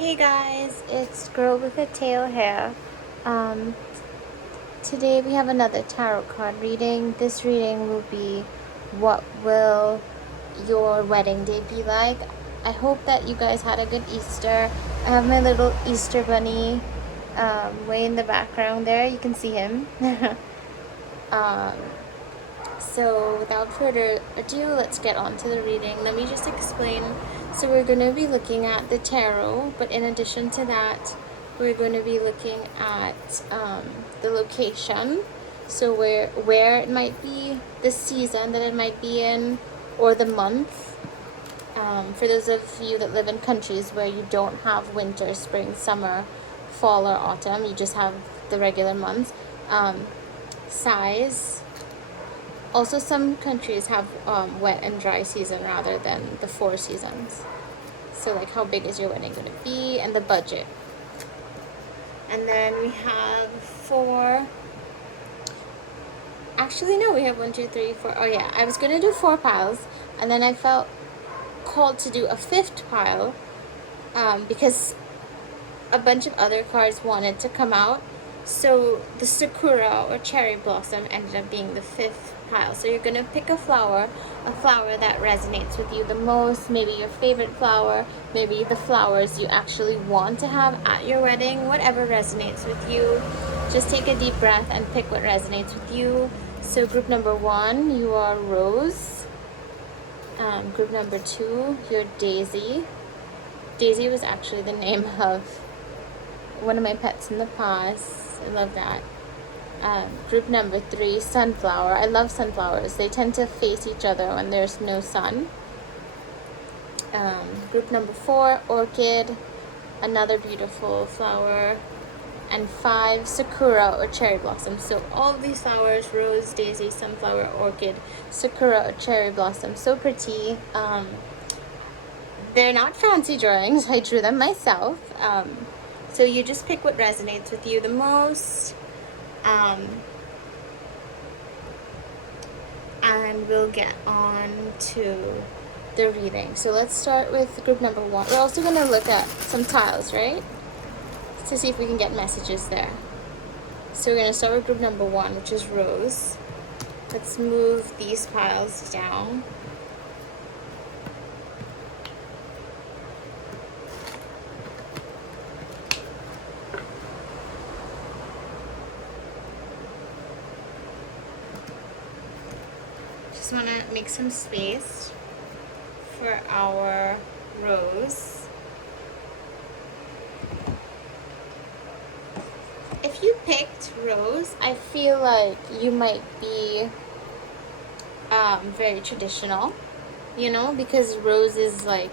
Hey guys, it's Girl with a Tail here. Um, Today we have another tarot card reading. This reading will be what will your wedding day be like. I hope that you guys had a good Easter. I have my little Easter bunny way in the background there. You can see him. um, so without further ado, let's get on to the reading. Let me just explain. So we're going to be looking at the tarot, but in addition to that, we're going to be looking at the location. So where it might be, the season that it might be in, or the month. For those of you that live in countries where you don't have winter, spring, summer, fall, or autumn, you just have the regular months. Size. Also, some countries have wet and dry season rather than the 4 seasons. So like, how big is your wedding going to be, and the budget. And then we have 4. Actually, no, we have 1, 2, 3, 4. Oh yeah, I was going to do 4 piles, and then I felt called to do a 5th pile because a bunch of other cards wanted to come out. So the Sakura or cherry blossom ended up being the 5th pile. So you're going to pick a flower that resonates with you the most, maybe your favorite flower, maybe the flowers you actually want to have at your wedding, whatever resonates with you. Just take a deep breath and pick what resonates with you. So group number 1, you are Rose. Group number 2, you're Daisy. Daisy was actually the name of one of my pets in the past. I love that. Group number 3, Sunflower. I love sunflowers. They tend to face each other when there's no sun. Group number 4, Orchid. Another beautiful flower. And 5, Sakura or cherry blossom. So all of these flowers, Rose, Daisy, Sunflower, Orchid, Sakura or cherry blossom. So pretty. They're not fancy drawings. I drew them myself. So you just pick what resonates with you the most. And we'll get on to the reading. So let's start with group number 1. We're also going to look at some tiles, right? To see if we can get messages there. So we're going to start with group number 1, which is Rose. Let's move these piles down. Just want to make some space for our Rose. If you picked Rose, I feel like you might be very traditional, you know, because Rose is like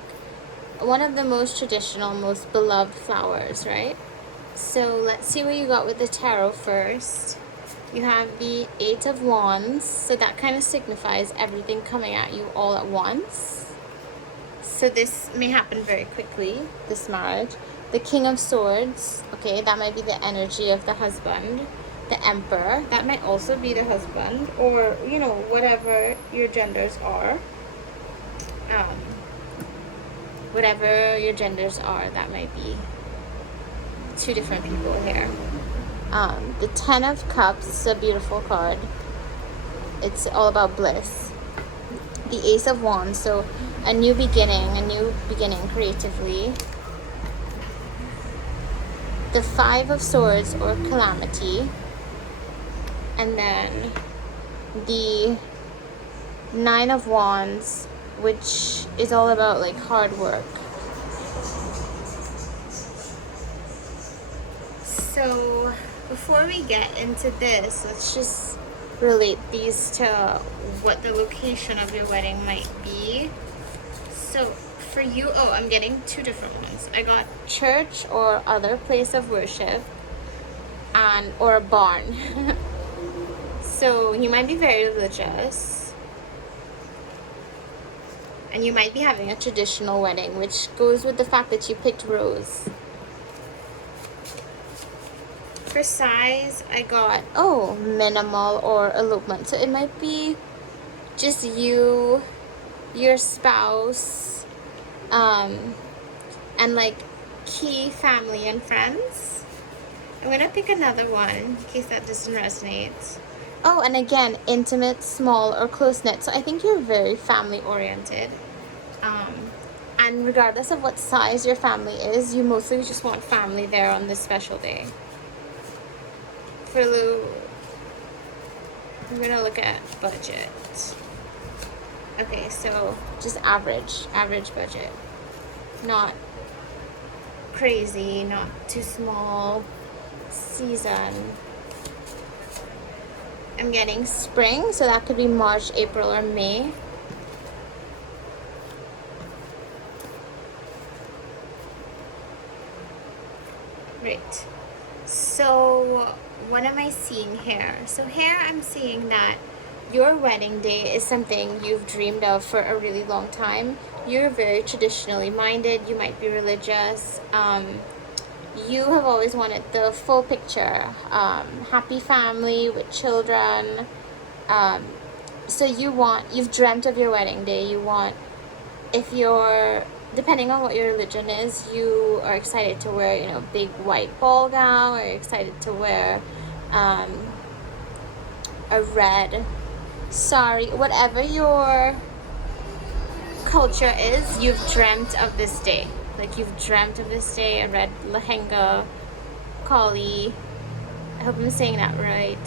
one of the most traditional, most beloved flowers, right? So let's see what you got with the tarot first. You have the 8 of Wands, so that kind of signifies everything coming at you all at once. So this may happen very quickly, this marriage. The King of Swords, okay, that might be the energy of the husband. The Emperor, that might also be the husband, or, you know, whatever your genders are. Whatever your genders are, that might be 2 different people here. The 10 of Cups is a beautiful card. It's all about bliss. The Ace of Wands, so a new beginning creatively. The 5 of Swords or calamity. And then the 9 of Wands, which is all about like hard work. So before we get into this, let's just relate these to what the location of your wedding might be. So for you, I'm getting 2 different ones. I got church or other place of worship, or a barn. So you might be very religious, and you might be having a traditional wedding, which goes with the fact that you picked Rose. For size, I got minimal or elopement. So it might be just you, your spouse, and like key family and friends. I'm gonna pick another one in case that doesn't resonate. Oh, and again, intimate, small, or close-knit. So I think you're very family-oriented. And regardless of what size your family is, you mostly just want family there on this special day. For Lou, I'm gonna look at budget. Okay, so just average budget. Not crazy, not too small. Season. I'm getting spring, so that could be March, April, or May. Right. So what am I seeing here? So here I'm seeing that your wedding day is something you've dreamed of for a really long time. You're very traditionally minded. You might be religious. You have always wanted the full picture. Happy family with children. So you've dreamt of your wedding day. You want, if you're, depending on what your religion is, you are excited to wear, you know, big white ball gown, or you're excited to wear a red sari. Whatever your culture is, you've dreamt of this day. Like, you've dreamt of this day, a red lehenga, kali. I hope I'm saying that right.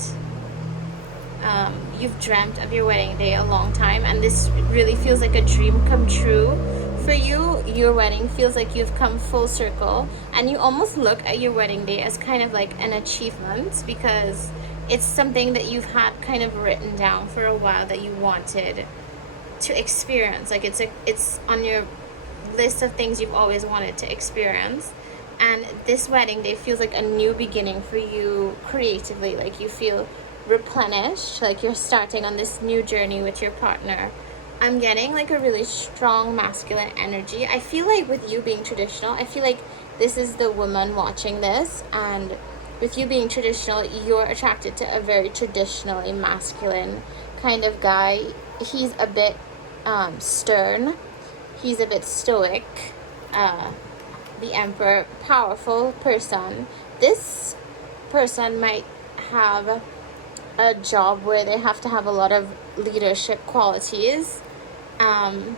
You've dreamt of your wedding day a long time, and this really feels like a dream come true for you. Your wedding feels like you've come full circle, and you almost look at your wedding day as kind of like an achievement, because it's something that you've had kind of written down for a while that you wanted to experience. Like, it's on your list of things you've always wanted to experience, and this wedding day feels like a new beginning for you creatively. Like, you feel replenished, like you're starting on this new journey with your partner. I'm getting like a really strong masculine energy. I feel like with you being traditional, I feel like this is the woman watching this, and with you being traditional, you're attracted to a very traditionally masculine kind of guy. He's a bit stern. He's a bit stoic. The Emperor, powerful person. This person might have a job where they have to have a lot of leadership qualities. And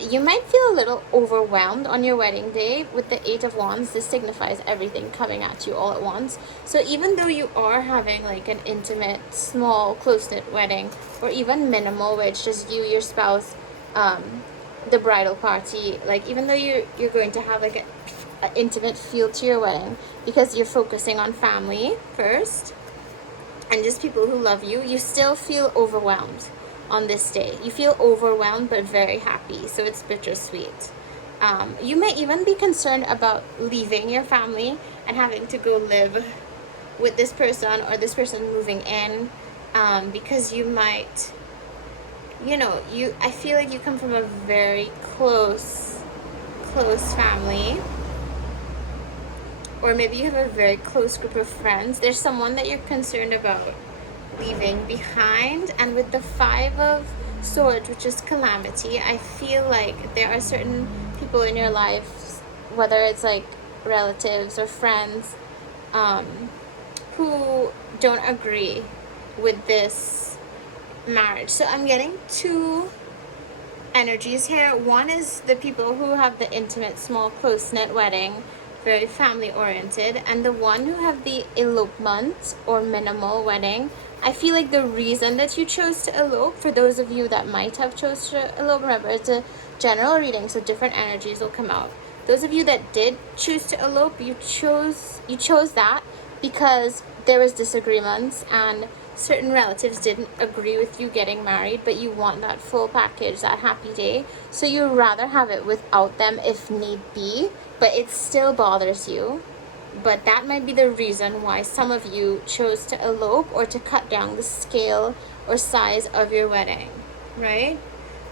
you might feel a little overwhelmed on your wedding day. With the Eight of Wands, this signifies everything coming at you all at once. So even though you are having like an intimate, small, close-knit wedding, or even minimal, where it's just you, your spouse, the bridal party, like, even though you're going to have like an intimate feel to your wedding, because you're focusing on family first and just people who love you, you still feel overwhelmed on this day. You feel overwhelmed but very happy, so it's bittersweet. You may even be concerned about leaving your family and having to go live with this person, or this person moving in, because you might, you know, I feel like you come from a very close family, or maybe you have a very close group of friends. There's someone that you're concerned about leaving behind. And with the Five of Swords, which is calamity, I feel like there are certain people in your life, whether it's like relatives or friends, who don't agree with this marriage. So I'm getting two energies here. One is the people who have the intimate, small, close-knit wedding, very family oriented, and the one who have the elopement or minimal wedding. I feel like the reason that you chose to elope, for those of you that might have chose to elope, remember it's a general reading, so different energies will come out. Those of you that did choose to elope, you chose that because there was disagreements and certain relatives didn't agree with you getting married, but you want that full package, that happy day, so you'd rather have it without them if need be, but it still bothers you. But that might be the reason why some of you chose to elope, or to cut down the scale or size of your wedding, right?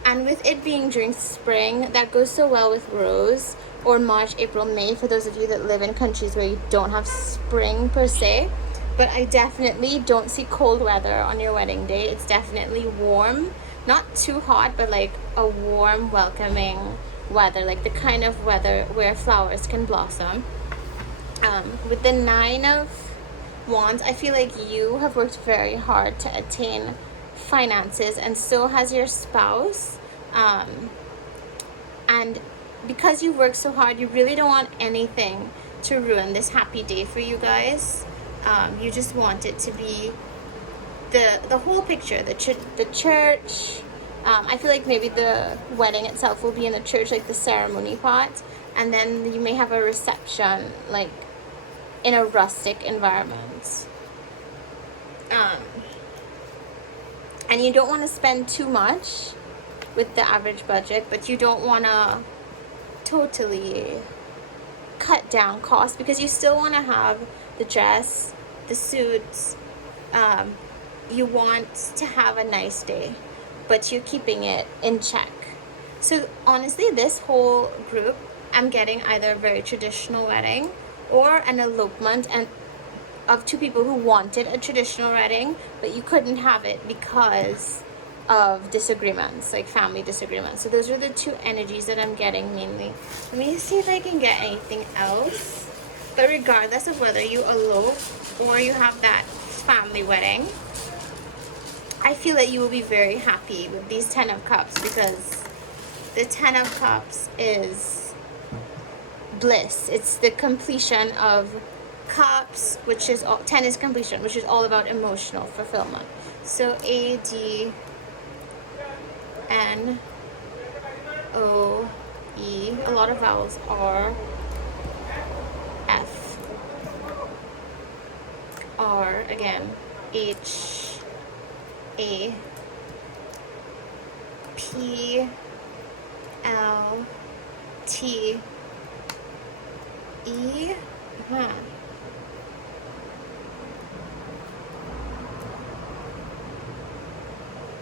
And with it being during spring, that goes so well with rose, or March, April, May, for those of you that live in countries where you don't have spring per se. But I definitely don't see cold weather on your wedding day. It's definitely warm, not too hot, but like a warm, welcoming weather, like the kind of weather where flowers can blossom. With the Nine of Wands, I feel like you have worked very hard to attain finances, and so has your spouse. And because you work so hard, you really don't want anything to ruin this happy day for you guys. You just want it to be the whole picture, the church. I feel like maybe the wedding itself will be in the church, like the ceremony part, and then you may have a reception, like in a rustic environment. And you don't want to spend too much with the average budget, but you don't want to totally cut down costs, because you still want to have the dress, the suits. You want to have a nice day, but you're keeping it in check. So honestly, this whole group, I'm getting either a very traditional wedding or an elopement, and of two people who wanted a traditional wedding, but you couldn't have it because of disagreements, like family disagreements. So those are the two energies that I'm getting mainly. Let me see if I can get anything else. But regardless of whether you elope or you have that family wedding, I feel that you will be very happy with these 10 of Cups, because the 10 of Cups is bliss. It's the completion of Cups, which is 10 is completion, which is all about emotional fulfillment. So ADNOE, a lot of vowels, R again, HAPLTE.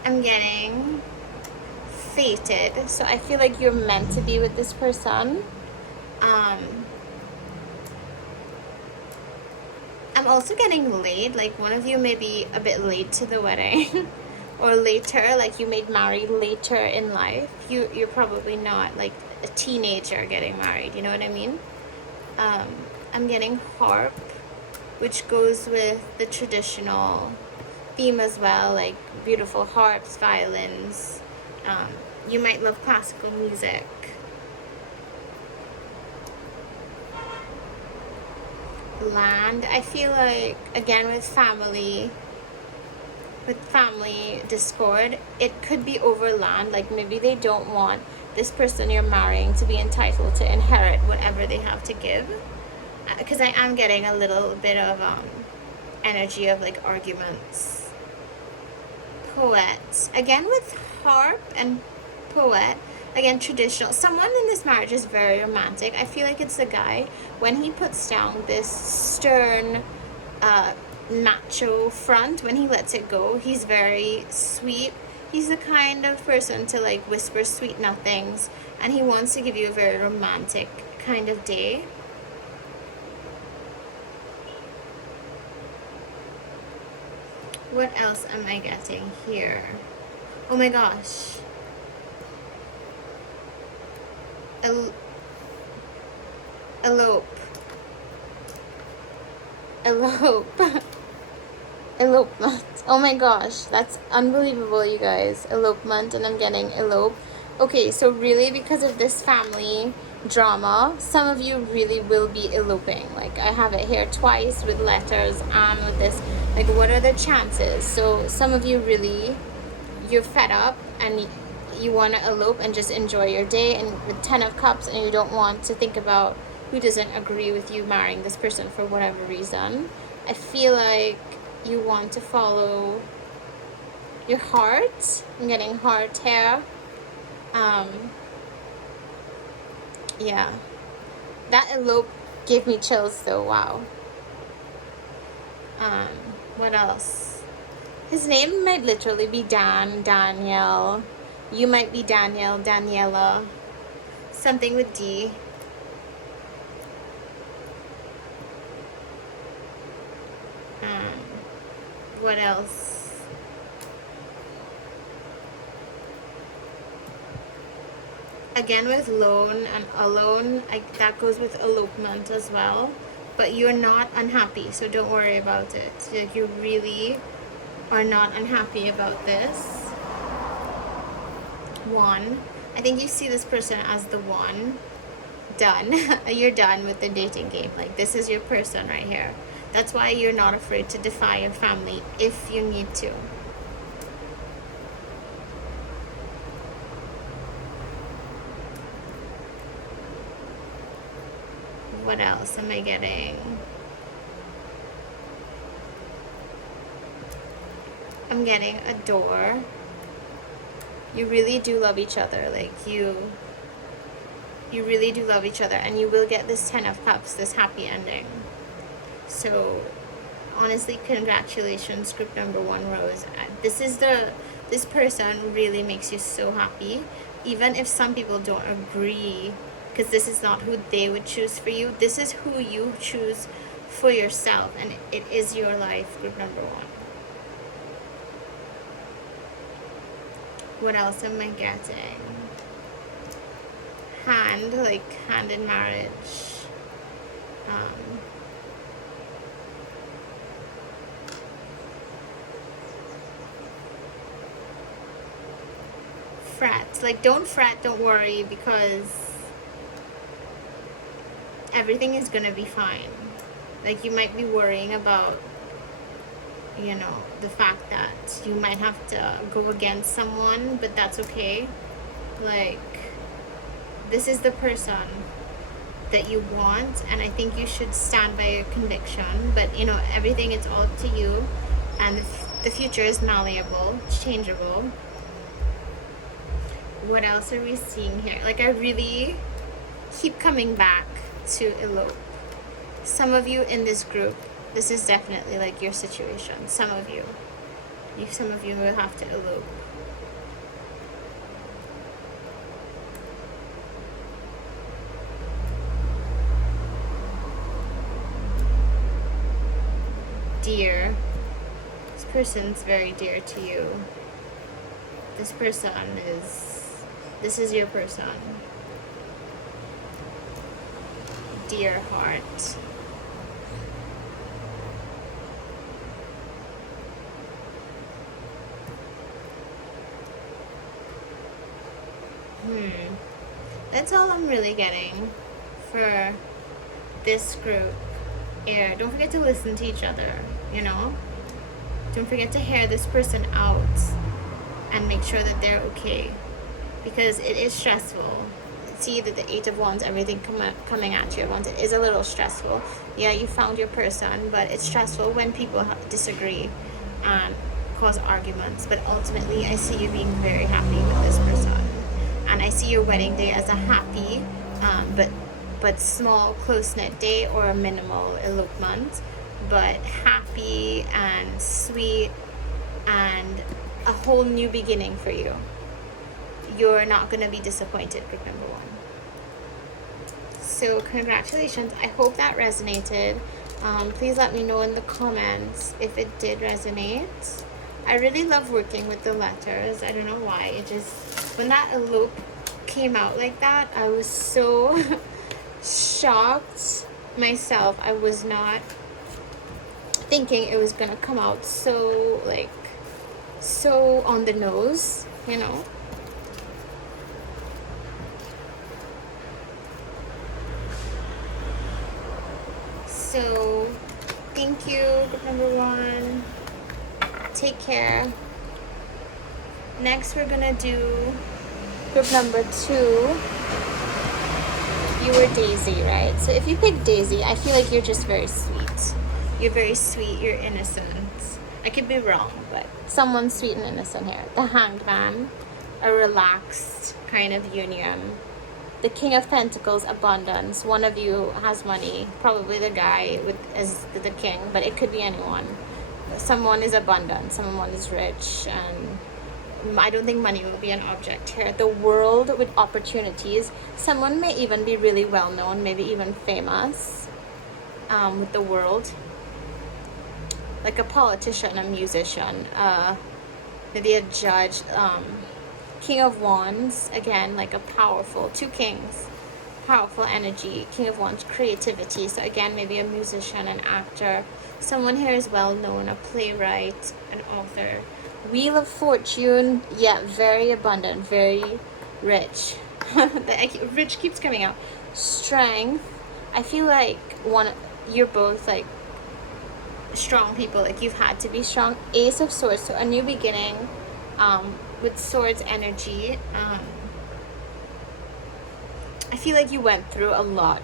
I'm getting fated. So I feel like you're meant to be with this person. I'm also getting late, like one of you may be a bit late to the wedding or later, like you made married later in life. You're probably not like a teenager getting married, you know what I mean? I'm getting harp, which goes with the traditional theme as well, like beautiful harps, violins. You might love classical music. Land, I feel like, again, with family discord, it could be over land. Like maybe they don't want this person you're marrying to be entitled to inherit whatever they have to give, because I am getting a little bit of energy of like arguments. Poet, again with harp and poet, again traditional. Someone in this marriage is very romantic. I feel like it's the guy, when he puts down this stern macho front, when he lets it go, he's very sweet. He's the kind of person to like whisper sweet nothings, and he wants to give you a very romantic kind of day. What else am I getting here? Oh my gosh. Elope. Elopement. Oh my gosh, that's unbelievable, you guys. Elopement, and I'm getting elope. Okay, so really, because of this family drama, some of you really will be eloping. Like I have it here twice with letters and with this. Like, what are the chances? So some of you really, you're fed up and you want to elope and just enjoy your day, and with 10 of Cups, and you don't want to think about who doesn't agree with you marrying this person for whatever reason. I feel like you want to follow your heart. I'm getting heart here. Yeah, that elope gave me chills though. Wow. What else? His name might literally be Dan, Daniel. You might be Daniel, Daniela. Something with D. What else? Again, with lone and alone, that goes with elopement as well. But you're not unhappy, so don't worry about it. Like, you really are not unhappy about this. One, I think you see this person as the one. Done. You're done with the dating game. Like, this is your person right here. That's why you're not afraid to defy your family if you need to. What else am I getting? I'm getting a door. You really do love each other. Like, you really do love each other, and you will get this 10 of Cups, this happy ending. So honestly, congratulations, group number 1, Rose. This person really makes you so happy, even if some people don't agree, because this is not who they would choose for you. This is who you choose for yourself, and it is your life, group number 1. What else am I getting? Hand, like hand in marriage. Fret. Like, don't fret, don't worry, because everything is gonna be fine. Like, you might be worrying about, you know, the fact that you might have to go against someone, but that's okay. Like, this is the person that you want, and I think you should stand by your conviction. But, you know, everything is all up to you, and the future is malleable, changeable. What else are we seeing here? Like, I really keep coming back to elope. Some of you in this group, this is definitely like your situation. Some of you will have to elope. Dear. This person's very dear to you. This is your person. Dear heart. That's all I'm really getting for this group. Yeah, don't forget to listen to each other, you know? Don't forget to hear this person out and make sure that they're okay, because it is stressful. See that the 8 of Wands, everything coming at you at once. It is a little stressful. Yeah, you found your person, but it's stressful when people disagree and cause arguments. But ultimately, I see you being very happy with this person, and I see your wedding day as a happy, but small, close-knit day, or a minimal elopement, but happy and sweet and a whole new beginning for you. You're not going to be disappointed, group number 1. So congratulations. I hope that resonated. Please let me know in the comments if it did resonate. I really love working with the letters. I don't know why. It just, when that elope came out like that, I was so shocked myself. I was not thinking it was gonna come out so, like, so on the nose, you know. So thank you, group number 1. Take care. Next we're gonna do group number 2. You were Daisy, right? So if you pick Daisy, I feel like you're just very sweet. You're very sweet, you're innocent. I could be wrong, but someone's sweet and innocent here. The Hanged Man, a relaxed kind of union. The King of Pentacles, abundance. One of you has money, probably the guy as the king, but it could be anyone. Someone is abundant, someone is rich, and I don't think money will be an object here. The World with opportunities. Someone may even be really well known, maybe even famous, with the World. Like a politician, a musician, maybe a judge. King of Wands, again, like a powerful, two kings, powerful energy. King of Wands, creativity. So again, maybe a musician, an actor. Someone here is well known, a playwright, an author. Wheel of Fortune, yeah, very abundant, very rich. The rich keeps coming out. Strength, I feel like you're both like strong people, like you've had to be strong. Ace of Swords, so a new beginning, with swords energy. I feel like you went through a lot.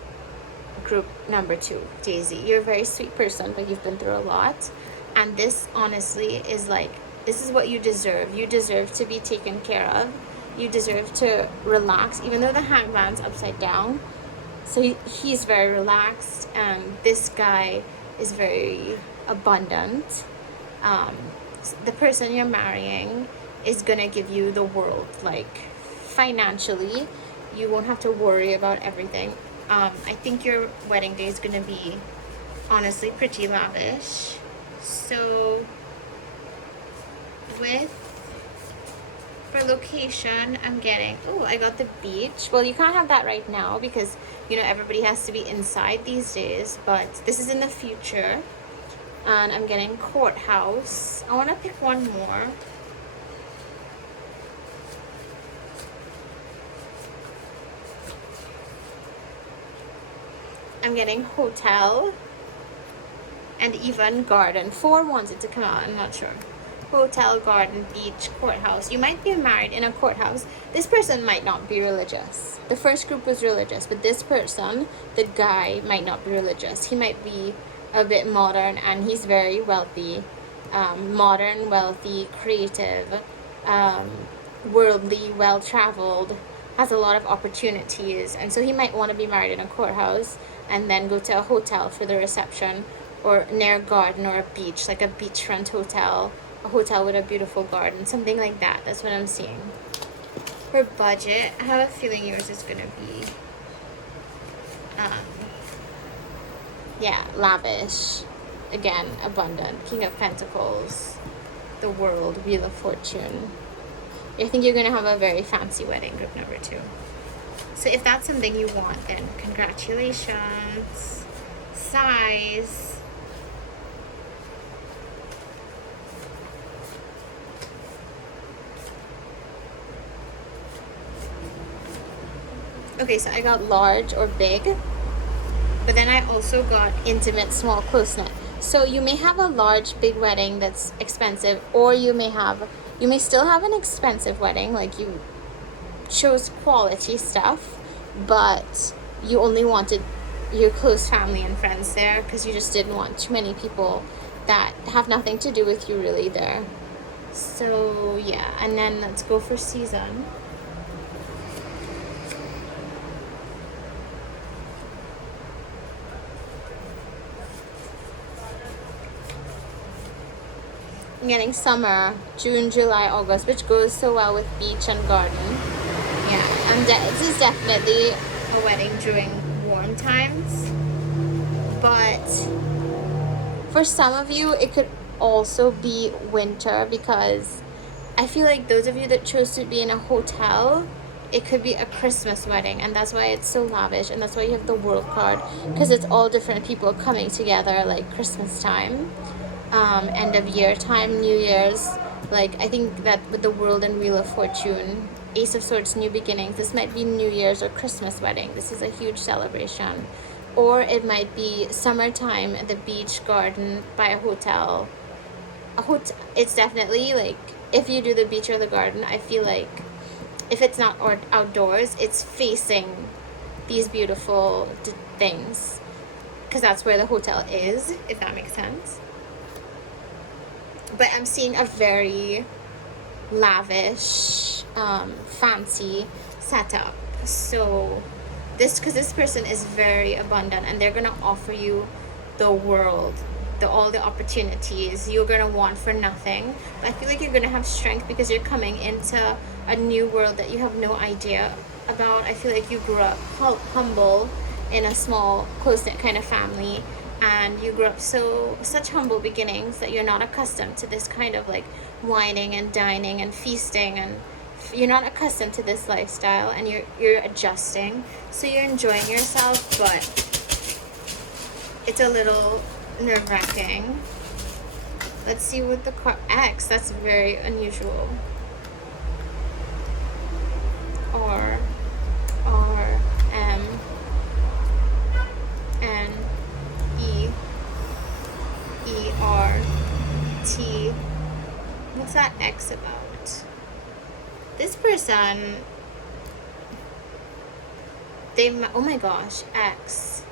Group number 2, Daisy, you're a very sweet person, but you've been through a lot, and this honestly is like, this is what you deserve. You deserve to be taken care of. You deserve to relax, even though the Hangman's upside down. So he's very relaxed, and this guy is very abundant. The person you're marrying is gonna give you the world, like financially. You won't have to worry about everything. I think your wedding day is gonna be honestly pretty lavish. So for location, I'm getting, oh, I got the beach. Well, you can't have that right now because, you know, everybody has to be inside these days, but this is in the future. And I'm getting courthouse. I want to pick one more. I'm getting hotel and even garden. 4 wants it to come out, I'm not sure. Hotel, garden, beach, courthouse. You might be married in a courthouse. This person might not be religious. The first group was religious, but this person, the guy, might not be religious. He might be a bit modern, and he's very wealthy. Modern, wealthy, creative, worldly, well-traveled, has a lot of opportunities, and so he might want to be married in a courthouse and then go to a hotel for the reception, or near a garden or a beach, like a beachfront hotel, a hotel with a beautiful garden, something like that. That's what I'm seeing. For budget, I have a feeling yours is gonna be yeah, lavish, again, abundant. King of Pentacles, the World, Wheel of Fortune. I think you're gonna have a very fancy wedding, group number 2. So if that's something you want, then congratulations. Size. Okay, so I got large or big, but then I also got intimate, small, close-knit. So you may have a large, big wedding that's expensive, or you may still have an expensive wedding, like you chose quality stuff, but you only wanted your close family and friends there because you just didn't want too many people that have nothing to do with you really there. So yeah, and then let's go for season. I'm getting summer, June, July, August, which goes so well with beach and garden. Yeah, and this is definitely a wedding during warm times. But for some of you, it could also be winter, because I feel like those of you that chose to be in a hotel, it could be a Christmas wedding, and that's why it's so lavish, and that's why you have the World card, because it's all different people coming together, like Christmas time. End of year time, New Year's. Like, I think that with the World and Wheel of Fortune, Ace of Swords, new beginnings, this might be New Year's or Christmas wedding. This is a huge celebration. Or it might be summertime at the beach, garden, by a hotel. It's definitely like, if you do the beach or the garden, I feel like if it's not outdoors, it's facing these beautiful things, because that's where the hotel is, if that makes sense. But I'm seeing a very lavish, fancy setup. So because this person is very abundant, and they're gonna offer you the world, all the opportunities you're gonna want for nothing. But I feel like you're gonna have strength because you're coming into a new world that you have no idea about. I feel like you grew up humble in a small, close-knit kind of family, and you grew up such humble beginnings that you're not accustomed to this kind of like wining and dining and feasting and you're not accustomed to this lifestyle, and you're adjusting, so you're enjoying yourself, but it's a little nerve-wracking. Let's see what the card X. That's very unusual. R M N E R T. What's that X about? This person, oh my gosh, X.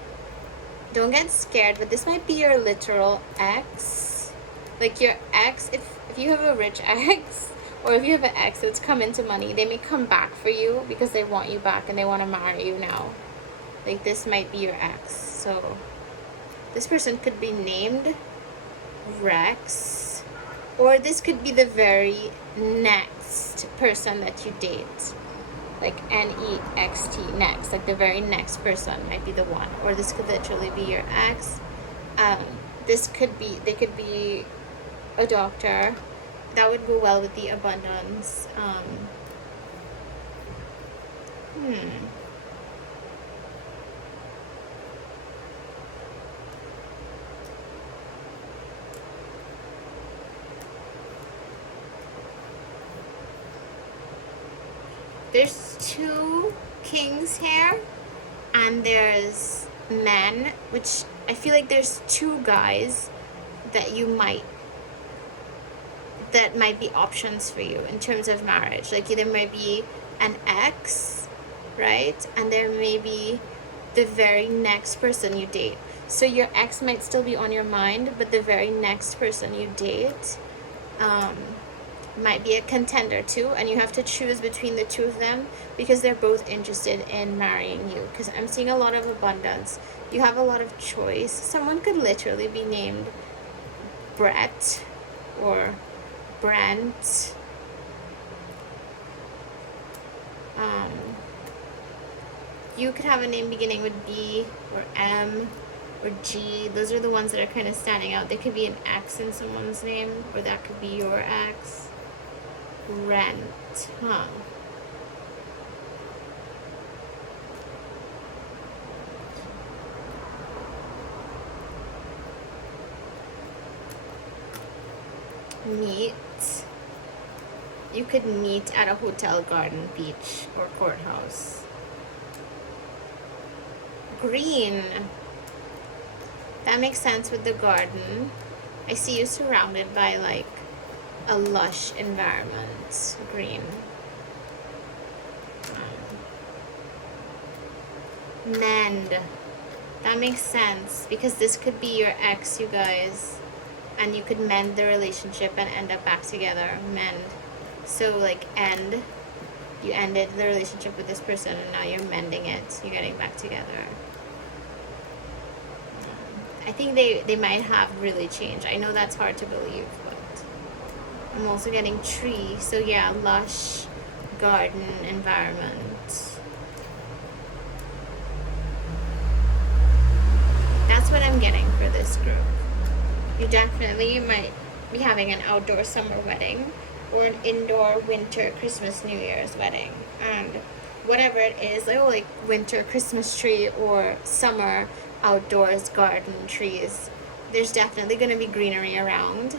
Don't get scared, but this might be your literal ex. Like your ex, if you have a rich ex, or if you have an ex that's come into money, they may come back for you because they want you back and they want to marry you now. Like this might be your ex. So this person could be named Rex, or this could be the very next person that you date. Like NEXT, next, like the very next person might be the one, or this could literally be your ex. They could be a doctor. That would go well with the abundance. There's two kings here, and there's men, which I feel like there's two guys that might be options for you in terms of marriage. Like there might be an ex, right? And there may be the very next person you date. So your ex might still be on your mind, but the very next person you date might be a contender too, and you have to choose between the two of them because they're both interested in marrying you. Because I'm seeing a lot of abundance. You have a lot of choice. Someone could literally be named Brett or Brent. You could have a name beginning with B or M or G. Those are the ones that are kind of standing out. There could be an X in someone's name, or that could be your ex. Rent, huh? Meet. You could meet at a hotel, garden, beach, or courthouse. Green. That makes sense with the garden. I see you surrounded by like a lush environment. Green. Mend. That makes sense because this could be your ex, you guys, and you could mend the relationship and end up back together. Mend. So like end. You ended the relationship with this person and now you're mending it. You're getting back together. I think they might have really changed. I know that's hard to believe, but I'm also getting tree. So yeah, lush garden environment. That's what I'm getting for this group. You definitely might be having an outdoor summer wedding or an indoor winter Christmas New Year's wedding. And whatever it is, like winter Christmas tree or summer outdoors garden trees, there's definitely going to be greenery around.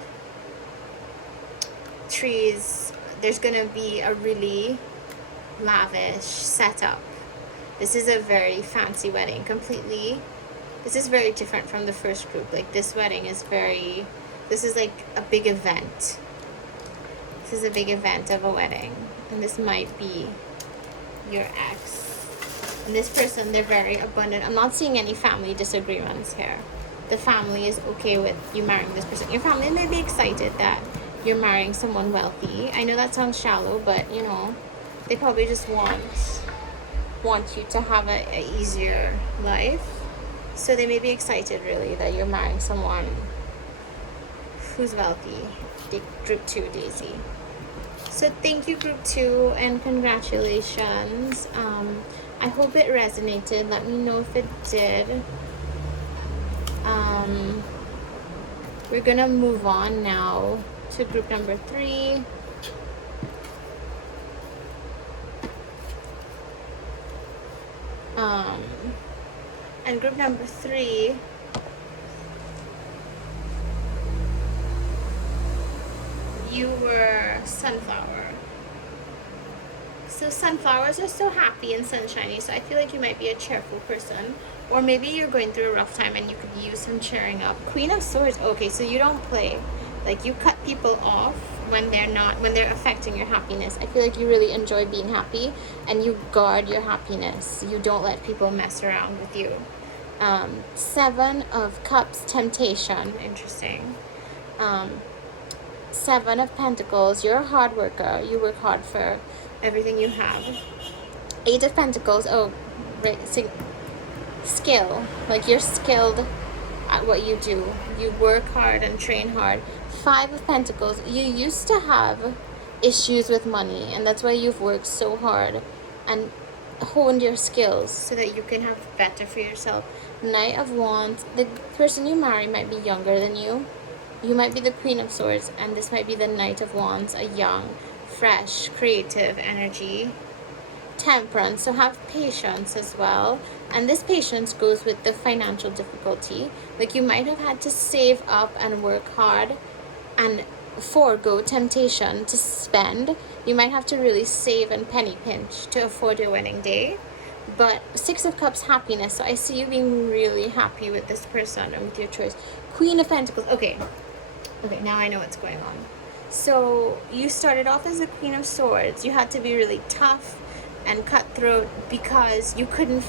Trees, there's going to be a really lavish setup. This is a very fancy wedding, completely. This is very different from the first group. Like this wedding is this is like a big event. This is a big event of a wedding, and this might be your ex. And this person, they're very abundant. I'm not seeing any family disagreements here. The family is okay with you marrying this person. Your family may be excited that you're marrying someone wealthy. I know that sounds shallow, but you know, they probably just want you to have a easier life. So they may be excited really that you're marrying someone who's wealthy. Group 2, Daisy. So thank you, Group 2, and congratulations. I hope it resonated. Let me know if it did. We're gonna move on now to group number 3. Um, and group number 3, you were sunflower. So sunflowers are so happy and sunshiny, so I feel like you might be a cheerful person. Or maybe you're going through a rough time and you could use some cheering up. Queen of Swords, okay, so you don't play. Like, you cut people off when they're affecting your happiness. I feel like you really enjoy being happy and you guard your happiness. You don't let people mess around with you. 7 of Cups, temptation, interesting. 7 of Pentacles, you're a hard worker. You work hard for everything you have. 8 of Pentacles, oh, right, skill. Like, you're skilled at what you do. You work hard and train hard. 5 of Pentacles, you used to have issues with money, and that's why you've worked so hard and honed your skills so that you can have better for yourself. Knight of Wands, the person you marry might be younger than you. You might be the Queen of Swords, and this might be the Knight of Wands, a young, fresh, creative energy. Temperance, so have patience as well. And this patience goes with the financial difficulty. Like, you might have had to save up and work hard and forego temptation to spend. You might have to really save and penny pinch to afford your wedding day. But 6 of Cups, happiness. So I see you being really happy with this person and with your choice. Queen of Pentacles. Okay, now I know what's going on. So you started off as the Queen of Swords. You had to be really tough and cutthroat because you couldn't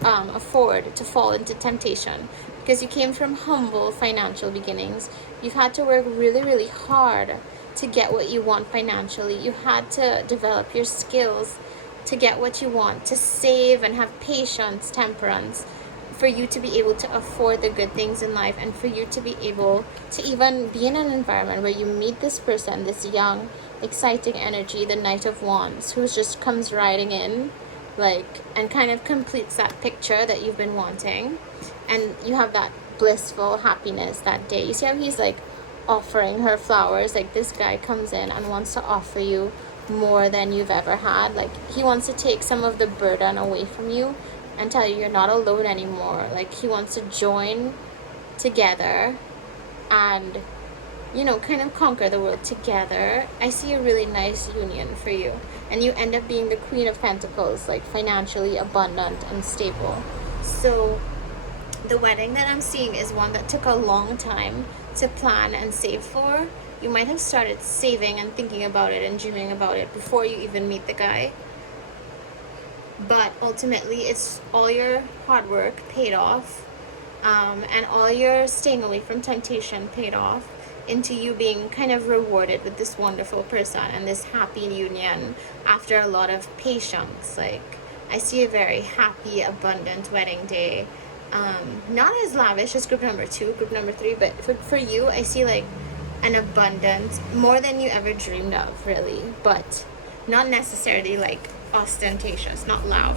afford to fall into temptation, because you came from humble financial beginnings. You've had to work really, really hard to get what you want financially. You had to develop your skills to get what you want, to save and have patience, temperance, for you to be able to afford the good things in life, and for you to be able to even be in an environment where you meet this person, this young, exciting energy, the Knight of Wands, who just comes riding in, like, and kind of completes that picture that you've been wanting, and you have that blissful happiness that day. You see how he's like offering her flowers? Like, this guy comes in and wants to offer you more than you've ever had. Like, he wants to take some of the burden away from you and tell you you're not alone anymore. Like, he wants to join together and, you know, kind of conquer the world together. I see a really nice union for you, and you end up being the Queen of Pentacles, like financially abundant and stable. So the wedding that I'm seeing is one that took a long time to plan and save for. You might have started saving and thinking about it and dreaming about it before you even meet the guy. But ultimately, it's all your hard work paid off, and all your staying away from temptation paid off, into you being kind of rewarded with this wonderful person and this happy union after a lot of patience. Like, I see a very happy, abundant wedding day. Not as lavish as group number 2, group number 3, but for you, I see like an abundance, more than you ever dreamed of, really, but not necessarily like ostentatious, not loud.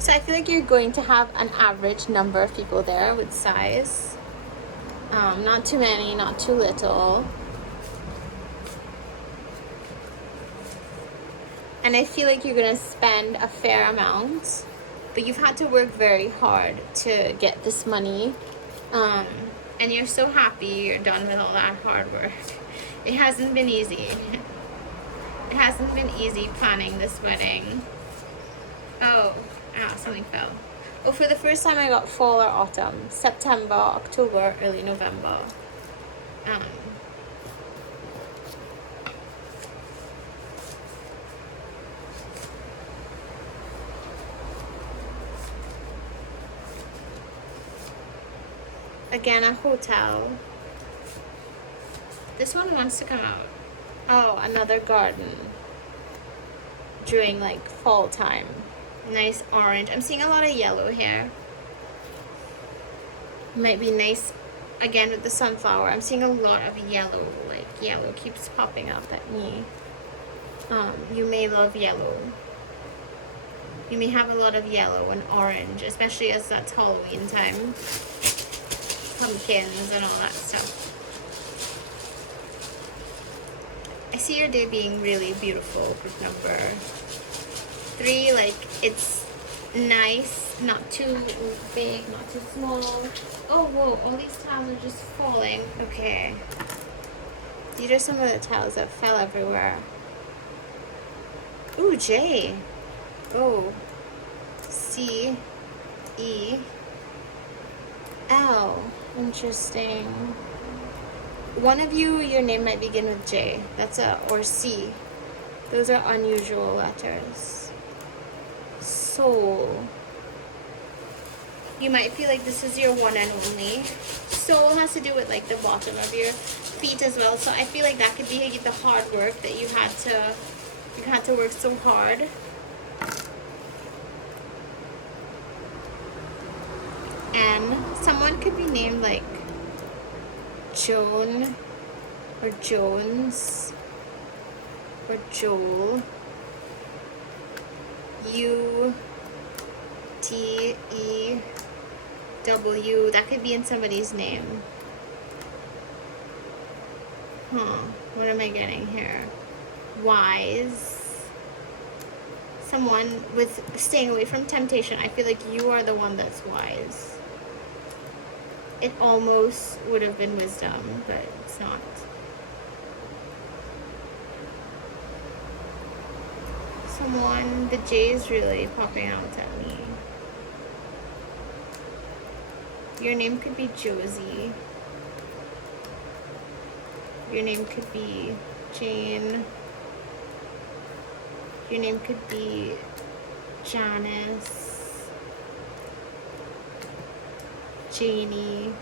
So I feel like you're going to have an average number of people there with size. Not too many, not too little. And I feel like you're going to spend a fair amount, but you've had to work very hard to get this money. And you're so happy you're done with all that hard work. It hasn't been easy. It hasn't been easy planning this wedding. Oh, something fell. Oh, for the first time I got fall or autumn. September, October, early November. Again, a hotel. This one wants to come out. Oh, another garden during like fall time. Nice orange. I'm seeing a lot of yellow here. Might be nice again with the sunflower. I'm seeing a lot of yellow. Like, yellow keeps popping up at me. You may love yellow. You may have a lot of yellow and orange, especially as that's Halloween time. Pumpkins and all that stuff. I see your day being really beautiful, group number 3. Like, it's nice, not too big, not too small. Oh, whoa, all these tiles are just falling. Okay. These are some of the tiles that fell everywhere. Ooh, J. O. C. E. L. Interesting. One of you, your name might begin with J. That's or C. Those are unusual letters. Soul. You might feel like this is your one and only. Soul has to do with like the bottom of your feet as well. So I feel like that could be the hard work that you had to work so hard. And someone could be named like Joan or Jones or Joel. U-T-E-W. That could be in somebody's name. What am I getting here? Wise. Someone with staying away from temptation. I feel like you are the one that's wise. It almost would have been wisdom, but it's not. Someone, the J is really popping out at me. Your name could be Josie. Your name could be Jane. Your name could be Janice. Janie.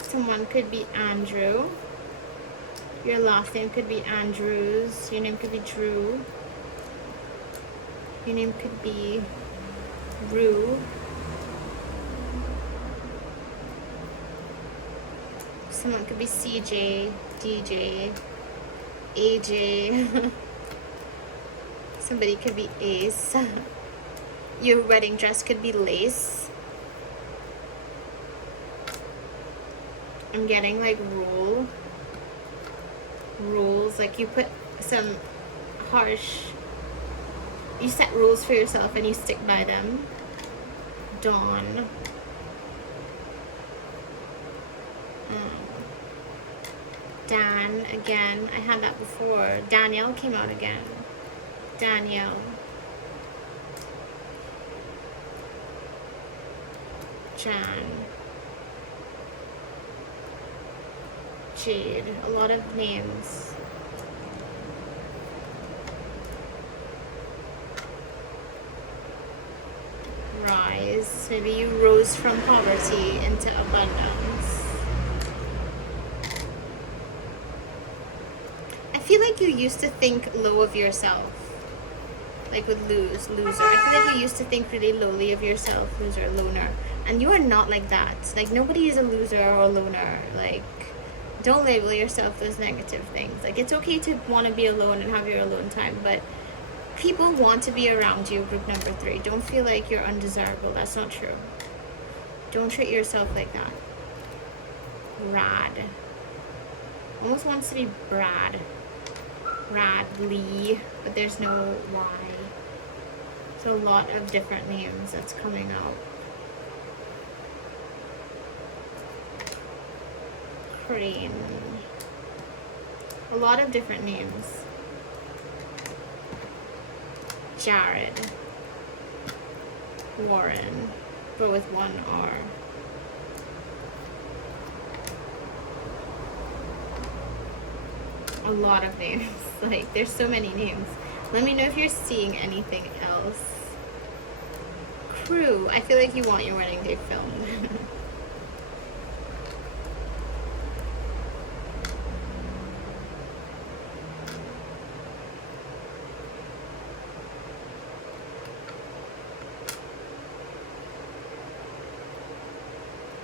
Someone could be Andrew. Your last name could be Andrews. Your name could be Drew. Your name could be Rue. Someone could be CJ, DJ, AJ. Somebody could be Ace. Your wedding dress could be lace. I'm getting like rules, like you put some you set rules for yourself and you stick by them. Dawn. Dan, again, I had that before. Danielle came out again. Danielle. Jan. Jade. A lot of names. Rise. Maybe you rose from poverty into abundance. I feel like you used to think low of yourself. Like with loser. I feel like you used to think really lowly of yourself, loser, loner. And you are not like that. Like, nobody is a loser or a loner. Like, don't label yourself those negative things. Like, it's okay to want to be alone and have your alone time, but people want to be around you, group number 3. Don't feel like you're undesirable. That's not true. Don't treat yourself like that. Rad. Almost wants to be Brad. Bradley, but there's no Y. So a lot of different names that's coming out. Crane. A lot of different names. Jared. Warren. But with one R. A lot of names. Like, there's so many names. Let me know if you're seeing anything else. Crew. I feel like you want your wedding day filmed.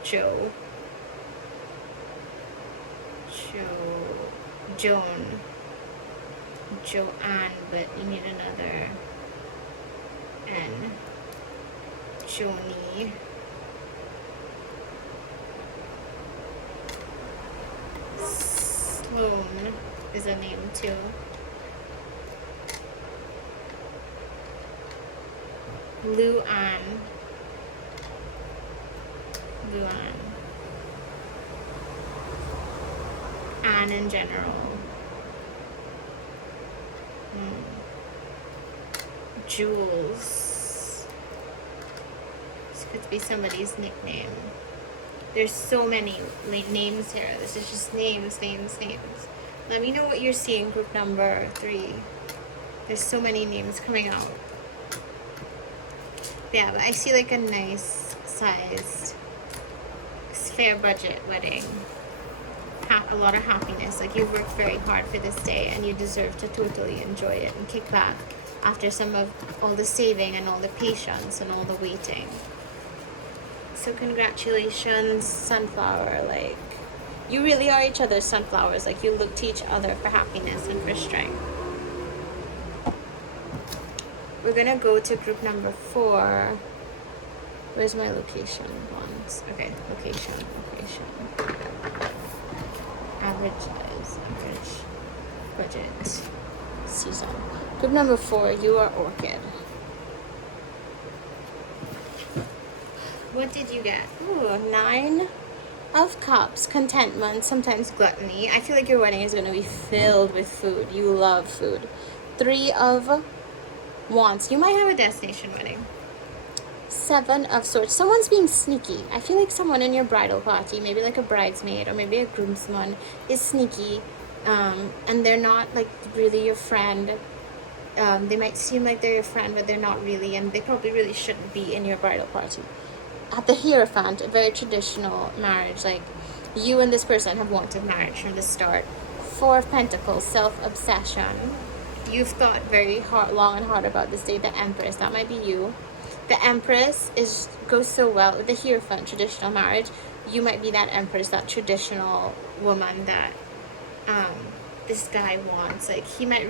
Joe. Joan. Joanne, but you need another N. Joni. Sloan is a name too. Luan. Luan. Anne in general. Jules. This could be somebody's nickname. There's so many names here. This is just names. Let me know what you're seeing, group number 3. There's so many names coming out. Yeah, but I see like a nice sized, fair budget wedding. A lot of happiness. Like you've worked very hard for this day and you deserve to totally enjoy it and kick back after some of all the saving and all the patience and all the waiting. So congratulations, sunflower. Like you really are each other's sunflowers. Like you look to each other for happiness and for strength. We're gonna go to group number 4. Where's my location ones? Okay, location. Average size, average budget, season. Group number 4, you are Orchid. What did you get? Ooh, 9 of Cups, contentment, sometimes gluttony. I feel like your wedding is going to be filled with food. You love food. 3 of Wands. You might have a destination wedding. 7 of Swords. Someone's being sneaky. I feel like someone in your bridal party, maybe like a bridesmaid or maybe a groomsman, is sneaky, and they're not like really your friend. They might seem like they're your friend, but they're not really, and they probably really shouldn't be in your bridal party. At the Hierophant, a very traditional marriage, like you and this person have wanted marriage from the start. 4 of Pentacles, self-obsession. You've thought very hard, long and hard about this day. The Empress, that might be you. The Empress goes so well with the Hierophant, traditional marriage. You might be that Empress, that traditional woman that this guy wants. Like you might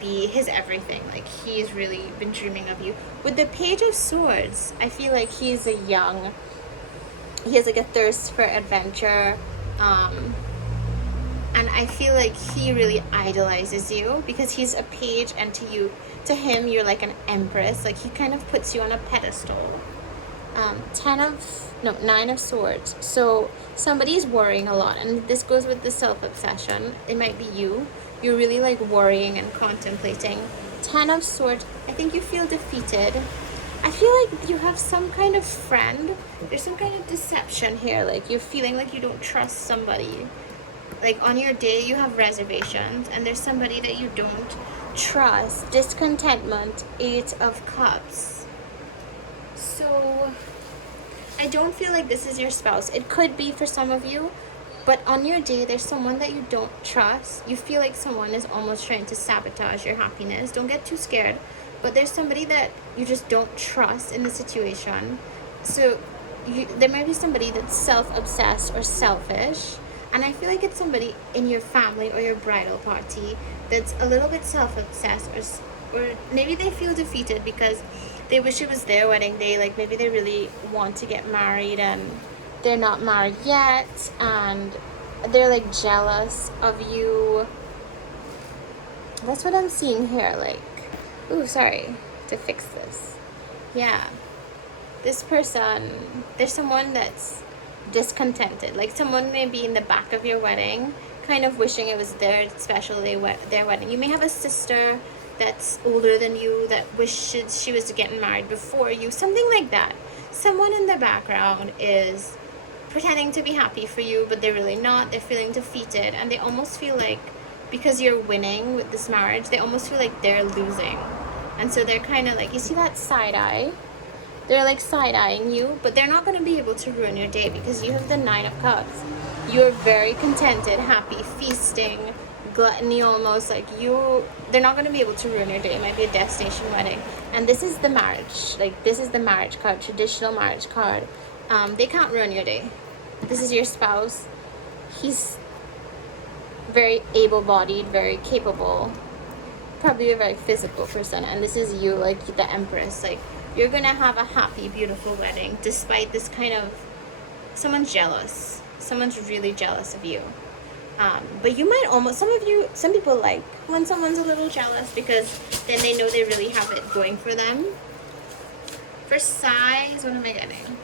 be his everything. Like he's really been dreaming of you. With the Page of Swords, I feel like he has like a thirst for adventure. And I feel like he really idolizes you because he's a page, and to him, you're like an empress. Like he kind of puts you on a pedestal. 9 of Swords. So somebody's worrying a lot, and this goes with the self-obsession. It might be you. You're really like worrying and contemplating. 10 of Swords. I think you feel defeated. I feel like you have some kind of friend. There's some kind of deception here. Like you're feeling like you don't trust somebody. Like on your day you have reservations and there's somebody that you don't trust. Discontentment. 8 of Cups. So I don't feel like this is your spouse. It could be for some of you, but on your day there's someone that you don't trust. You feel like someone is almost trying to sabotage your happiness. Don't get too scared, but there's somebody that you just don't trust in the situation. So there might be somebody that's self-obsessed or selfish. And I feel like it's somebody in your family or your bridal party that's a little bit self-obsessed, or maybe they feel defeated because they wish it was their wedding day. Like maybe they really want to get married and they're not married yet, and they're like jealous of you. That's what I'm seeing here. Like, ooh, sorry, to fix this. Yeah, this person, there's someone that's discontented. Like someone may be in the back of your wedding kind of wishing it was their special day, their wedding. You may have a sister that's older than you that wishes she was getting married before you, something like that. Someone in the background is pretending to be happy for you, but they're really not. They're feeling defeated, and they almost feel like because you're winning with this marriage, they almost feel like they're losing. And so they're kind of like, you see that side eye? They're like side-eyeing you, but they're not going to be able to ruin your day because you have the 9 of Cups. You're very contented, happy, feasting, gluttony almost. Like they're not going to be able to ruin your day. It might be a destination wedding. And this is the marriage. Like this is the marriage card, traditional marriage card. They can't ruin your day. This is your spouse. He's very able-bodied, very capable, probably a very physical person. And this is you, like the Empress. Like you're gonna have a happy, beautiful wedding despite this kind of, someone's jealous. Someone's really jealous of you. But you might almost, some people like when someone's a little jealous because then they know they really have it going for them. For size, what am I getting?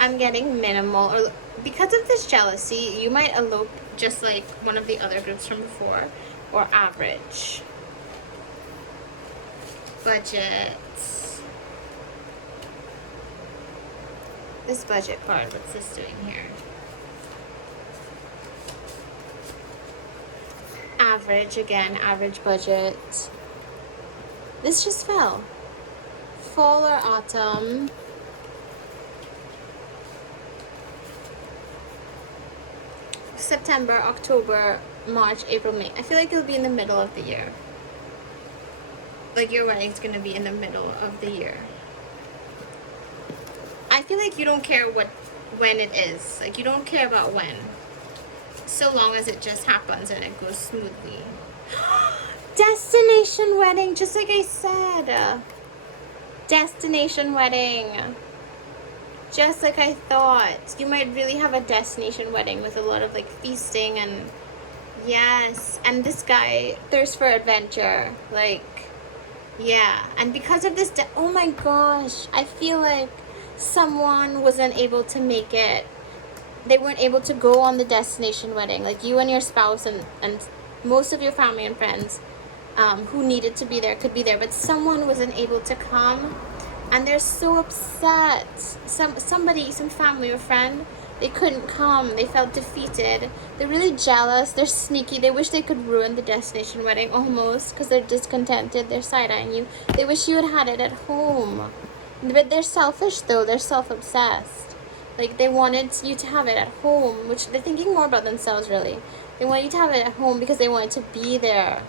I'm getting minimal, or because of this jealousy, you might elope just like one of the other groups from before, or average. Budget. This budget card, what's this doing here? Average again, average budget. This just fell. Fall or autumn. September, October, March, April, May. I feel like it'll be in the middle of the year. Like your wedding's gonna be in the middle of the year. I feel like you don't care when it is. Like you don't care about when. So long as it just happens and it goes smoothly. Destination wedding, just like I said. Destination wedding. Just like I thought. You might really have a destination wedding with a lot of like feasting and yes. And this guy thirsts for adventure. Like, yeah. And because of this, oh my gosh. I feel like someone wasn't able to make it. They weren't able to go on the destination wedding. Like you and your spouse and most of your family and friends who needed to be there could be there. But someone wasn't able to come. And they're so upset. Some family or friend, they couldn't come. They felt defeated. They're really jealous. They're sneaky. They wish they could ruin the destination wedding almost because they're discontented. They're side-eyeing you. They wish you had it at home. But they're selfish though. They're self-obsessed. Like they wanted you to have it at home, which they're thinking more about themselves really. They want you to have it at home because they want to be there.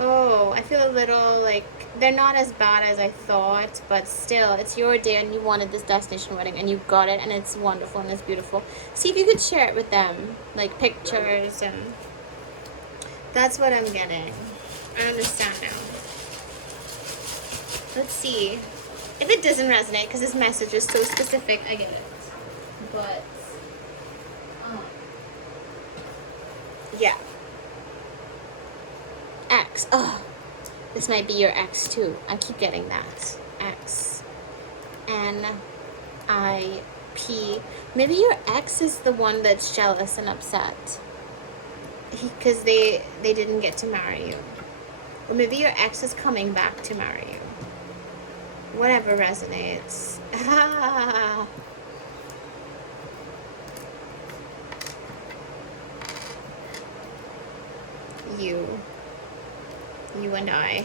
Oh, I feel a little like they're not as bad as I thought, but still, it's your day and you wanted this destination wedding and you got it and it's wonderful and it's beautiful. See if you could share it with them, like pictures, and that's what I'm getting. I understand now. Let's see. If it doesn't resonate, because this message is so specific, I get it. But, yeah. X. Oh, this might be your ex too. I keep getting that. X. N-I-P. Maybe your ex is the one that's jealous and upset. Because they didn't get to marry you. Or maybe your ex is coming back to marry you. Whatever resonates. You and I.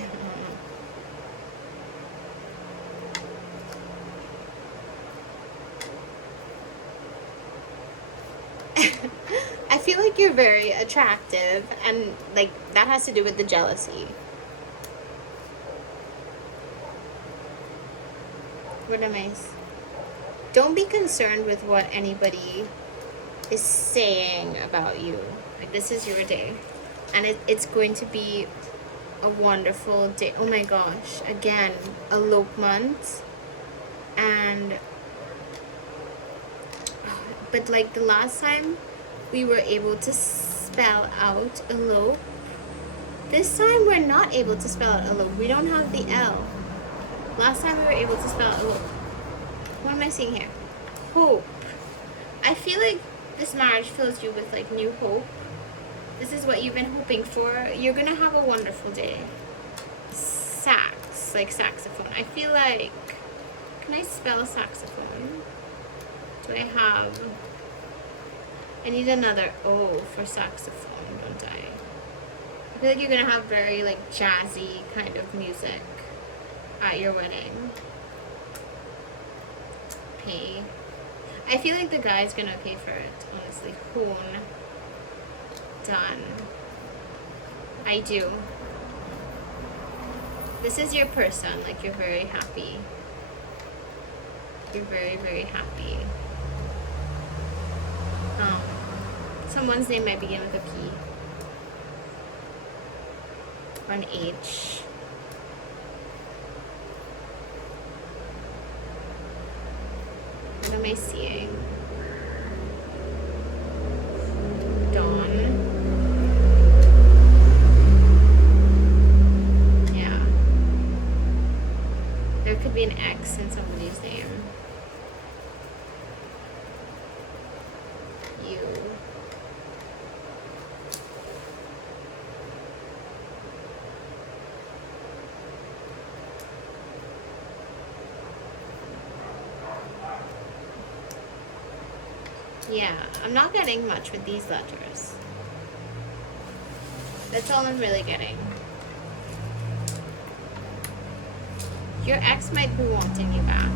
I feel like you're very attractive, and like that has to do with the jealousy. What am I? Don't be concerned with what anybody is saying about you. Like this is your day, and it's going to be a wonderful day. Oh my gosh, again, elopement. And but like the last time we were able to spell out elope, this time we're not able to spell out elope. We don't have the L. Last time we were able to spell out elope. What am I seeing here? Hope. I feel like this marriage fills you with like new hope. This is what you've been hoping for. You're gonna have a wonderful day. Sax, like saxophone. I feel like, can I spell saxophone? Do I have, I need another O for saxophone, don't I? I feel like you're gonna have very like jazzy kind of music at your wedding. Pay. I feel like the guy's gonna pay for it, honestly. Hone. Done. I do. This is your person, like you're very happy. You're very, very happy. Someone's name might begin with a P. Or an H. am I seeing? Dawn. Yeah. There could be an X in somebody's name. You. Yeah, I'm not getting much with these letters. That's all I'm really getting. Your ex might be wanting you back.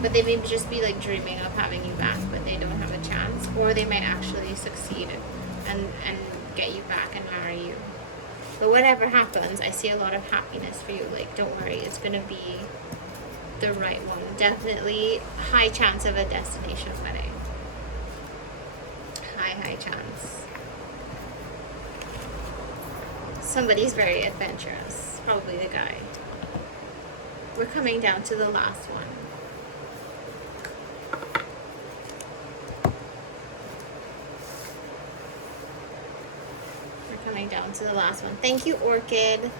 But they may just be like dreaming of having you back, but they don't have a chance. Or they might actually succeed and get you back and marry you. But whatever happens, I see a lot of happiness for you. Like, don't worry, it's gonna be the right one. Definitely high chance of a destination wedding. High chance. Somebody's very adventurous. Probably the guy. We're coming down to the last one. We're coming down to the last one. Thank you, Orchid.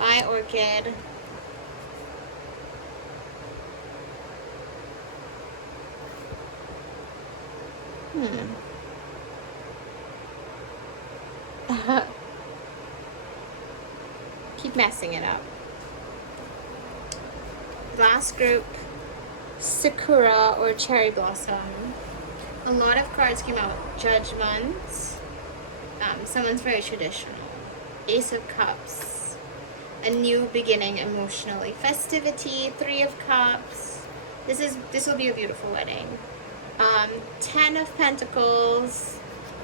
Bye, Orchid. Keep messing it up. Last group, Sakura or Cherry Blossom. A lot of cards came out. Judgment. Someone's very traditional. Ace of Cups. A new beginning emotionally. Festivity. Three of Cups. This will be a beautiful wedding. 10 of Pentacles.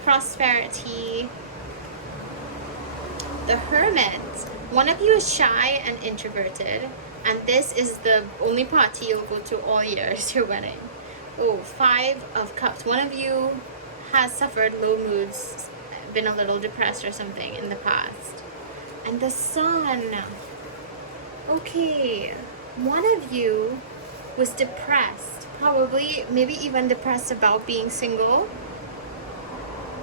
Prosperity. The Hermit. One of you is shy and introverted, and this is the only party you'll go to all year is your wedding. Oh, 5 of Cups. One of you has suffered low moods, been a little depressed or something in the past. And the Sun. Okay, one of you was depressed, probably maybe even depressed about being single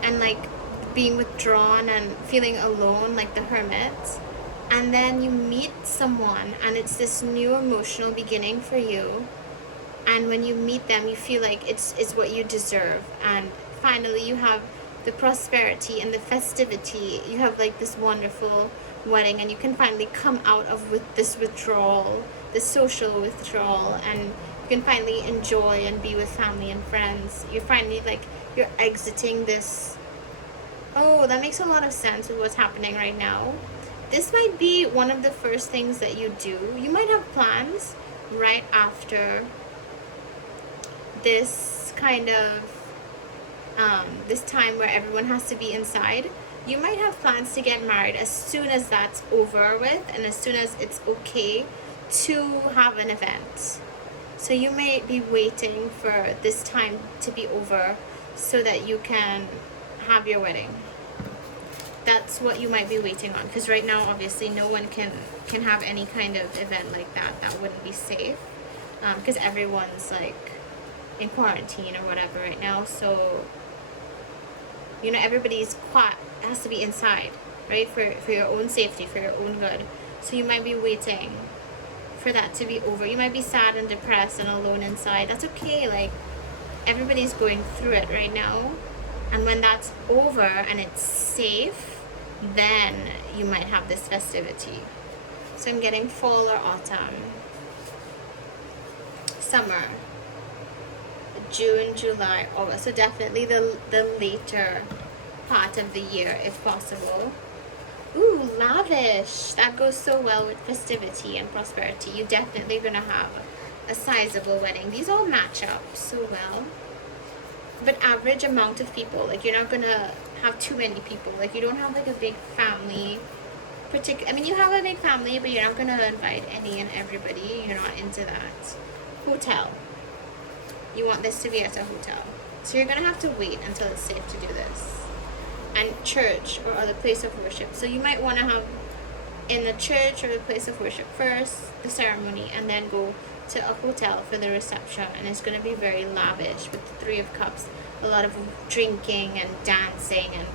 and like being withdrawn and feeling alone, like the Hermit. And then you meet someone and it's this new emotional beginning for you, and when you meet them you feel like it's what you deserve, and finally you have the prosperity and the festivity. You have like this wonderful wedding, and you can finally come out of with this withdrawal, this social withdrawal, and you can finally enjoy and be with family and friends. You're finally like, you're exiting this. Oh, that makes a lot of sense with what's happening right now. This might be one of the first things that you do. You might have plans right after this kind of this time where everyone has to be inside. You might have plans to get married as soon as that's over with, and as soon as it's okay to have an event. So you may be waiting for this time to be over so that you can have your wedding. That's what you might be waiting on, because right now obviously no one can have any kind of event like that. That wouldn't be safe, because everyone's like in quarantine or whatever right now. So you know, everybody's has to be inside, right, for your own safety, for your own good. So you might be waiting for that to be over. You might be sad and depressed and alone inside. That's okay. Like, everybody's going through it right now, and when that's over and it's safe, then you might have this festivity. So I'm getting fall or autumn, summer, June, July, August. So definitely the later part of the year if possible. Ooh, lavish. That goes so well with festivity and prosperity. You're definitely gonna have a sizable wedding. These all match up so well. But average amount of people, like you're not gonna have too many people. Like you don't have like a big family. I mean, you have a big family, but you're not gonna invite any and everybody. You're not into that. Hotel. You want this to be at a hotel, so you're gonna have to wait until it's safe to do this. And church or other place of worship. So you might want to have in a church or a place of worship first, the ceremony, and then go to a hotel for the reception. And it's going to be very lavish with the Three of Cups, a lot of drinking and dancing and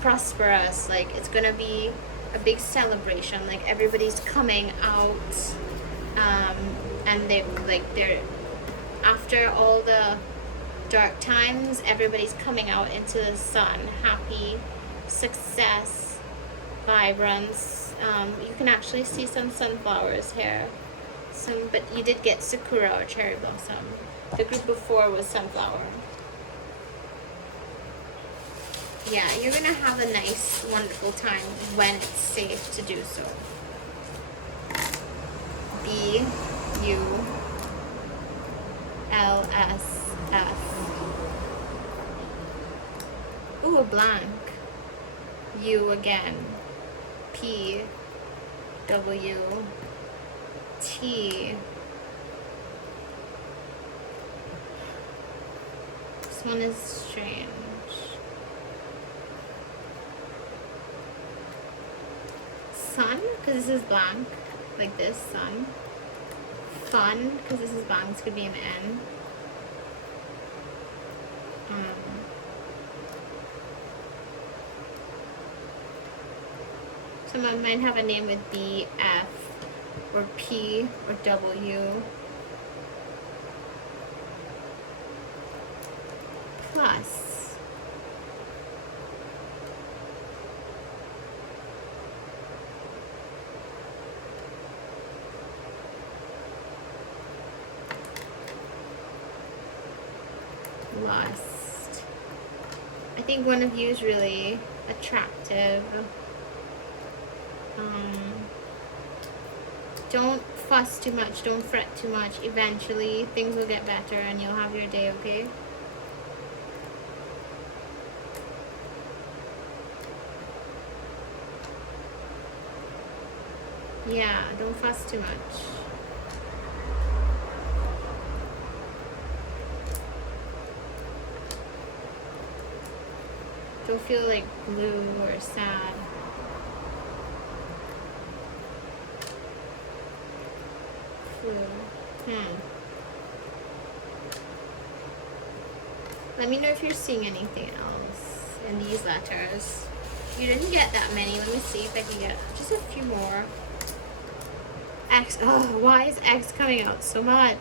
prosperous. Like, it's going to be a big celebration. Like, everybody's coming out, and they're after all the dark times, everybody's coming out into the sun, happy, success, vibrance. You can actually see some sunflowers here. But you did get Sakura or cherry blossom. The group before was sunflower. Yeah, you're gonna have a nice, wonderful time when it's safe to do so. BULSF. Ooh, a blank. U again. PWT. This one is strange. Sun, because this is blank, like this, sun. Fun, because this is blank, this could be an N. Someone might have a name with B, F, or P, or W. Plus. Lust. I think one of you is really attractive. Don't fuss too much, don't fret too much. Eventually things will get better and you'll have your day, okay? Yeah, don't fuss too much. Don't feel like blue or sad. Let me know if you're seeing anything else in these letters. You didn't get that many. Let me see if I can get just a few more. X. Oh, why is X coming out so much?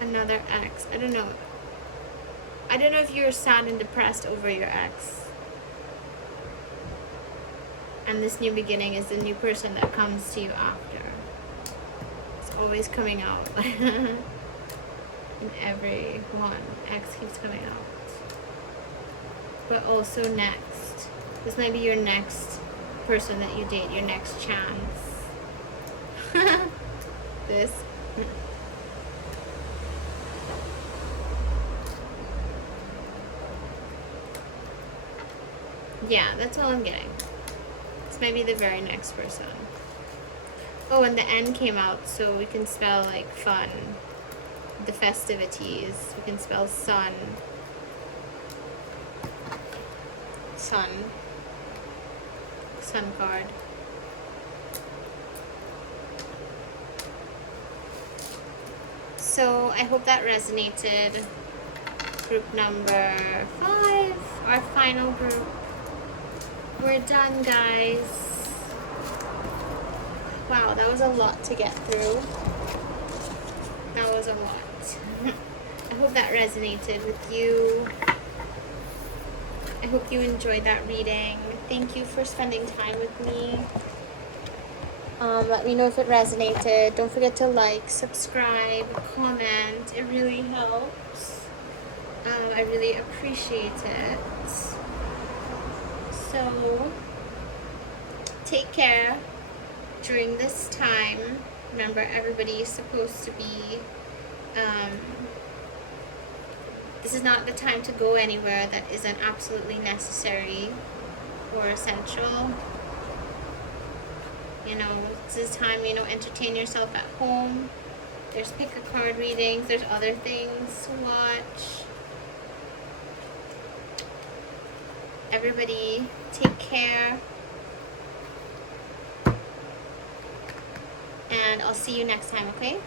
Another X. I don't know. I don't know if you're sad and depressed over your ex. And this new beginning is the new person that comes to you after. It's always coming out. In every one. X keeps coming out. But also next. This might be your next person that you date, your next chance. This. Yeah, that's all I'm getting. This might be the very next person. Oh, and the N came out, so we can spell like fun. The festivities. We can spell sun. Sun. Sun card. So I hope that resonated. Group number 5, our final group. We're done, guys. Wow, that was a lot to get through. That was a lot. I hope that resonated with you. I hope you enjoyed that reading. Thank you for spending time with me. Let me know if it resonated. Don't forget to like, subscribe, comment. It really helps. I really appreciate it. So, take care during this time. Remember, everybody is supposed to be, this is not the time to go anywhere that isn't absolutely necessary or essential. You know, this is time, entertain yourself at home. There's pick a card readings, there's other things to watch. Everybody, take care. and I'll see you next time, okay?